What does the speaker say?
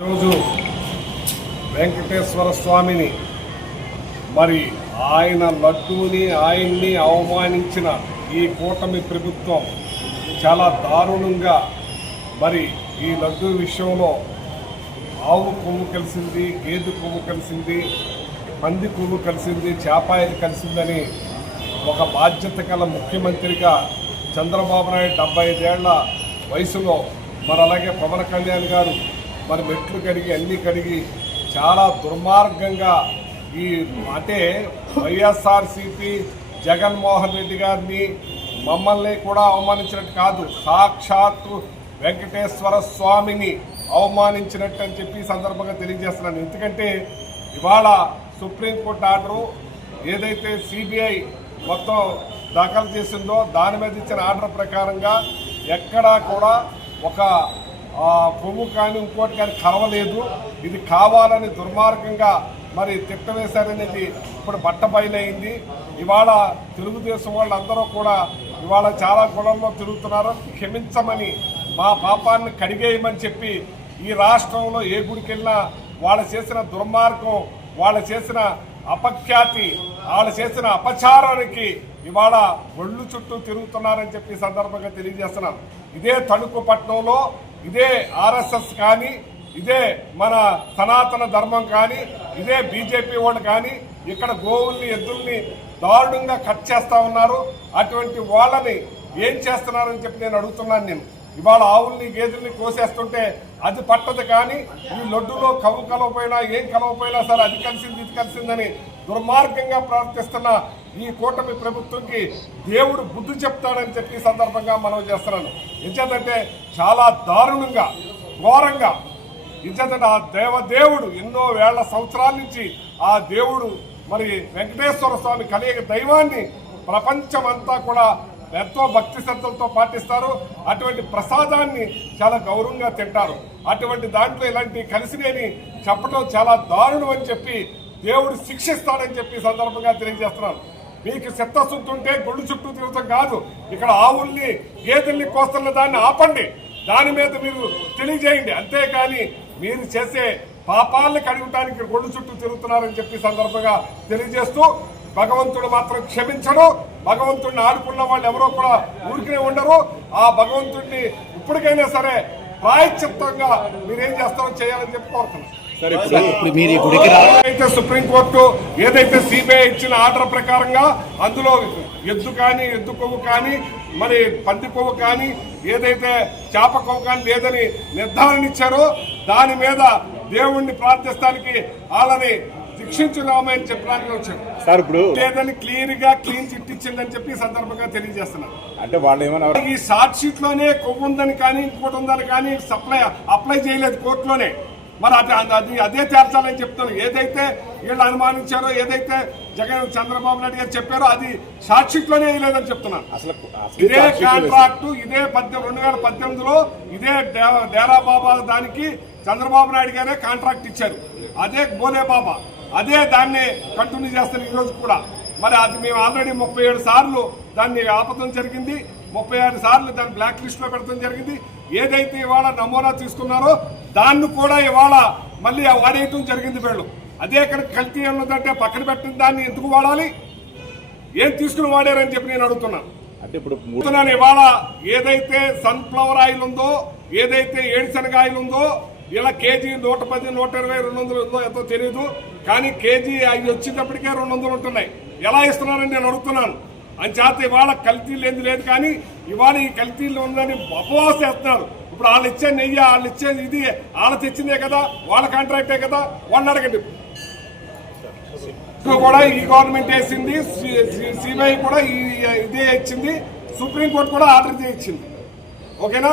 ఈరోజు వెంకటేశ్వర స్వామిని మరి ఆయన లడ్డూని ఆయన్ని అవమానించిన ఈ కూటమి ప్రభుత్వం చాలా దారుణంగా మరి ఈ లడ్డూ విషయంలో ఆవు కొమ్ము కలిసింది, గేదె కొమ్ము కలిసింది, పంది కొమ్ము కలిసింది, చేపాయలు కలిసిందని ఒక బాధ్యత గల ముఖ్యమంత్రిగా చంద్రబాబు నాయుడు 75 ఏళ్ల వయసులో మరి అలాగే పవన్ కళ్యాణ్ గారు మరి మెట్లు కడిగి అన్నీ కడిగి చాలా దుర్మార్గంగా ఈ అంటే వైఎస్ఆర్సీపీ జగన్మోహన్ రెడ్డి గారిని మమ్మల్ని కూడా అవమానించినట్టు కాదు, సాక్షాత్తు వెంకటేశ్వర స్వామిని అవమానించినట్టు అని చెప్పి సందర్భంగా తెలియజేస్తున్నాను. ఎందుకంటే ఇవాళ సుప్రీంకోర్టు ఆర్డరు ఏదైతే సిబిఐ మొత్తం దాఖలు చేసిందో దాని మీద ఇచ్చిన ఆర్డర్ ప్రకారంగా ఎక్కడా కూడా ఒక కొమ్ము కానీ ఇంకోటి కానీ కలవలేదు. ఇది కావాలని దుర్మార్గంగా మరి తిట్టవేశారనేది ఇప్పుడు బట్టబయలైంది. ఇవాళ తెలుగుదేశం వాళ్ళందరూ కూడా ఇవాళ చాలా కులంలో తిరుగుతున్నారు. క్షమించమని, మా పాపాన్ని కడిగేయమని చెప్పి ఈ రాష్ట్రంలో ఏ గుడికి వెళ్ళినా వాళ్ళు చేసిన దుర్మార్గం, వాళ్ళు చేసిన అపఖ్యాతి, వాళ్ళు చేసిన అపచారానికి ఇవాళ ఒళ్ళు చుట్టూ తిరుగుతున్నారని చెప్పి సందర్భంగా తెలియజేస్తున్నాం. ఇదే తణుకు పట్టణంలో ఇదే ఆర్ఎస్ఎస్ కానీ, ఇదే మన సనాతన ధర్మం కానీ, ఇదే బీజేపీ వాళ్ళు కానీ ఇక్కడ గోవుల్ని ఎద్దుల్ని దారుణంగా కట్ చేస్తూ ఉన్నారు. అటువంటి వాళ్ళని ఏం చేస్తున్నారని చెప్పి నేను అడుగుతున్నాను. నేను ఇవాళ ఆవుల్ని గేదెల్ని కోసేస్తుంటే అది పట్టదు, కానీ ఈ లడ్డులో కవ్వు కలవపోయినా ఏం కలవపోయినా సరే అది కలిసింది ఇది కలిసిందని దుర్మార్గంగా ప్రవర్తిస్తున్న ఈ కూటమి ప్రభుత్వంకి దేవుడు బుద్ధి చెప్తాడని చెప్పి సందర్భంగా మనం చేస్తున్నాను. ఎంచేతంటే చాలా దారుణంగా ఘోరంగా ఎంచేతంటే ఆ దేవదేవుడు ఎన్నో వేల సంవత్సరాల నుంచి ఆ దేవుడు మరి వెంకటేశ్వర స్వామి కలిగే దైవాన్ని ప్రపంచమంతా కూడా ఎంతో భక్తి శ్రద్ధలతో పాటిస్తారు. అటువంటి ప్రసాదాన్ని చాలా గౌరవంగా తింటారు. అటువంటి దాంట్లో ఇలాంటి కలిసినేని చెప్పడం చాలా దారుణం అని చెప్పి దేవుడు శిక్షిస్తాడని చెప్పి సందర్భంగా తెలియజేస్తున్నాను. మీకు చిత్తశుద్ధి ఉంటే గుళ్ళు చుట్టూ తిరుగుతాం కాదు, ఇక్కడ ఆవుల్ని గేదెల్ని కోస్తున్న దాన్ని ఆపండి, దాని మీద మీరు తెలియజేయండి. అంతేకాని మీరు చేసే పాపాలని కడగటానికి గుళ్ళు చుట్టూ తిరుగుతున్నారని చెప్పి సందర్భంగా తెలియజేస్తూ, భగవంతుడు మాత్రం క్షమించడు. భగవంతుడిని ఆడుకున్న వాళ్ళు ఎవరో కూడా ఊరికే ఉండరు. ఆ భగవంతుడిని ఇప్పటికైనా సరే ప్రాయశ్చిత్తంగా మీరేం చేస్తారో చేయాలని చెప్పి కోరుతున్నాను. అయితే సుప్రీంకోర్టు ఏదైతే సిబిఐ ఇచ్చిన ఆర్డర్ ప్రకారంగా అందులో ఎద్దు కానీ, ఎద్దు కొవ్వు కానీ, మరి పంది కొవ్వు కానీ, ఏదైతే చేప కొవ్వు కానీ లేదని నిర్ధారణ ఇచ్చారో దాని మీద దేవుణ్ణి ప్రార్థిస్తానికి వాళ్ళని శిక్షించున్నామని చెప్పడానికి వచ్చారు సార్. ఇప్పుడు లేదని క్లీన్ చిట్ ఇచ్చిందని చెప్పి సందర్భంగా తెలియజేస్తున్నారు. అంటే వాళ్ళు ఏమన్నా ఈ షార్ట్ షీట్ లోనే కొవ్వు ఉందని కానీ ఇంకోటి ఉందని కానీ అప్లై చేయలేదు కోర్టులోనే. మరి అదే తేల్చాలని చెప్తాను. ఏదైతే వీళ్ళు అనుమానించారో, ఏదైతే చంద్రబాబు నాయుడు గారు చెప్పారో అది షార్ట్ షీట్ లోనే వేయలేదని చెప్తున్నాను. అసలు ఇదే కాంట్రాక్టు ఇదే 2018లో ఇదే డేరా బాబా దానికి చంద్రబాబు నాయుడు గారే కాంట్రాక్ట్ ఇచ్చారు. అదే బోలే బాబా అదే దాన్ని కంటిన్యూ చేస్తారు ఈ రోజు కూడా. మరి అది మేము ఆల్రెడీ 37 సార్లు దాన్ని ఆపడం జరిగింది, 36 సార్లు దాన్ని బ్లాక్ లిస్ట్ లో పెట్టడం జరిగింది. ఏదైతే ఇవాళ నమూనా తీసుకున్నారో దాన్ని కూడా ఇవాళ మళ్ళీ వాడేయటం జరిగింది వీళ్ళు. అదే కనుక కల్తీ ఉన్నదంటే పక్కన పెట్టిన దాన్ని ఎందుకు వాడాలి, ఏం తీసుకుని వాడారని చెప్పి నేను అడుగుతున్నాను. అంటే ఇప్పుడు ఇవాళ ఏదైతే సన్ఫ్లవర్ ఆయిల్ ఉందో, ఏదైతే ఏడుశనగ ఆయిల్ ఉందో, ఇలా కేజీ 110, 120, 200 ఉందో ఎంతో తెలియదు, కానీ కేజీ అవి వచ్చేటప్పటికే 200 ఉంటున్నాయి. ఎలా ఇస్తున్నారని నేను అడుగుతున్నాను. అంచేత ఇవాళ కల్తీలు లేదు, కానీ ఇవాళ ఈ కల్తీలు ఉందని అపవాసం చేస్తున్నారు. ఇప్పుడు వాళ్ళు ఇచ్చే నెయ్యి, వాళ్ళు ఇచ్చేది ఇది వాళ్ళు తెచ్చిందే కదా, వాళ్ళ కాంట్రాక్టే కదా, వాళ్ళని అడగండి. కూడా ఈ గవర్నమెంట్ వేసింది, సిబిఐ కూడా ఇదే ఇచ్చింది, సుప్రీంకోర్టు కూడా ఆర్డర్ ఇచ్చింది. ఓకేనా?